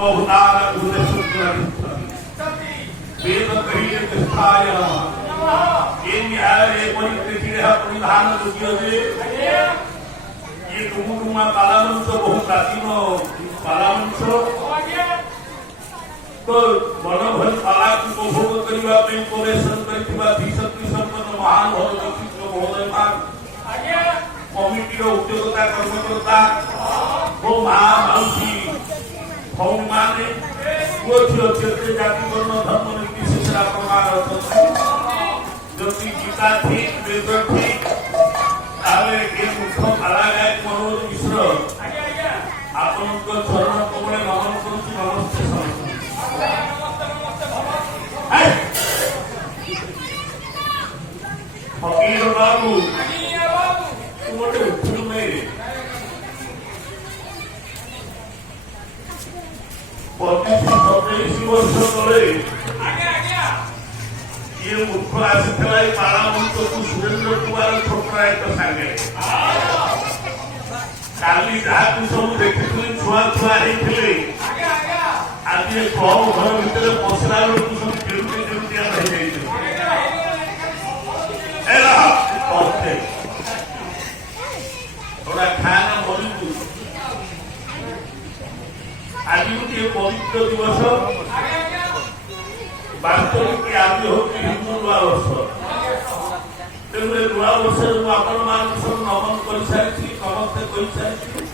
बहुदान वेद कहिए निष्ठाय ये न्याय परिस्थिति परिधान ये डुमुडुमा पालावंश बहु प्राचीन पालावंश तो बड़ भल पाला को उपभोग करने उपवेशन करशक्ति संपन्न महान महोदय कमिटी उद्योगता कर्मकर्ता वो माँ मौसी भौणी माने पुओ झील क्षेत्र जाति वर्ण धर्म निर्विशेष प्रमाण जदि गीता ठीक वेद ठीक मुख माला गायक मनोज मिश्र आपण चरण कमल नमन करुच्ची नमस्ते फकीर बाबू गोटे उठू नहीं 25-27 वर्ष तले ये मूर्ख आसीला पालावंश को सुरेन्द्र कुमार छोटरायक सागे काली जहाँ सब देखी छुआ छुआ होते आज कम घर भितर पसला बेलू सब केरुटी केरुटिया रही थोड़ा खाना मरीकु आज गोटे पवित्र दिवस वास्तविक आज हूँ हिंदू नुआ वर्ष तेणु नुआ वर्ष आपण मान सब नमन कर सारी नमस्ते कर सारी